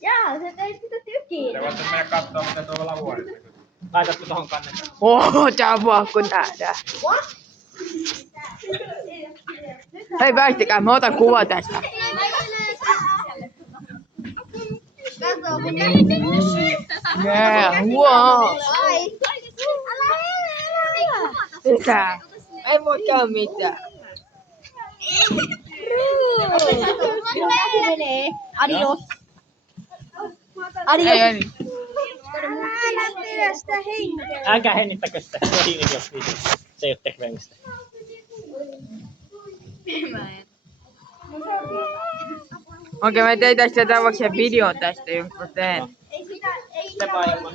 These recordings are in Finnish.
Jaa, se teit sitä tykiä. Te voitte mennä kattoo mitä tuolla lavuorissa. Laitatko tohon kannelle? Tää on vaan kun nähdään. Hei väistäkää, mä otan kuva tästä. Wow. Mitä? Ei voi käydä mitään. Adios. Ei. Älkää hennittäkö sitä. Se on hiilidioksidia. Se ei oo tekemistä. Okei, mä tein tästä seuraavaksi videon tästä, jos mä teen. Se paikka.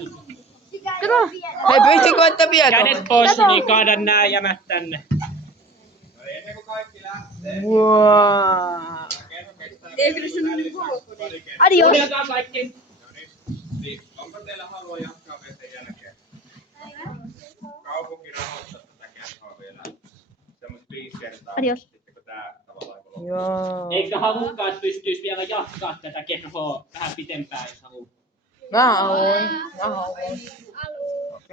Kato. Hei, pystykö ottaa vielä Kädet pois, niin kaada nää jämät tänne. No niin, ennen kuin kaikki lähtee. Wow. Adios. Kuunnelkaa kaikki. No niin, onko teillä halua jatkaa vielä sen jälkeen? Kaupunki rahoittaa tätä kerhoa vielä. Semmoista 5 kertaa. Adios. Sitten kun tää tavallaan loppuu. Joo. Eikö halukkaat pystyis vielä jatkaa tätä kerhoa vähän pitempään, jos haluaa? Mä haluan.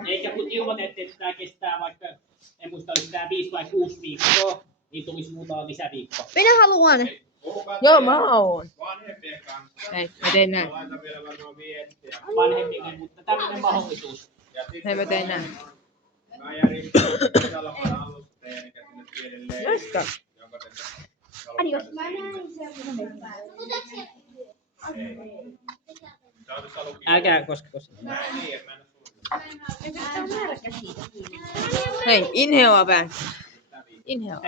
Eikä kun ilmoitettiin, että tää kestää vaikka, en muista, oliko tää 5 vai 6 viikkoa, niin tulisi muutama lisäviikko. Minä haluan. Puhukaa Joo, mä haluan. vanhempien kanssa. Hei, mä tein näin. Mä laitan vielä varmaan viestiä. Vanhemmille, mutta tämmöinen mahdollisuus. Ja sitten Hei, mä tein näin. mä järjestän sisällä alusteen, eli sinne pienelle Jaska. jonka te Adios. Älkää koskeko sitä. Mä en niin, että mä en oo suunnitellut. Hei, inhoa vähän. Inhoa.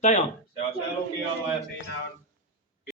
Toi on. Se on se lukiolla ja siinä on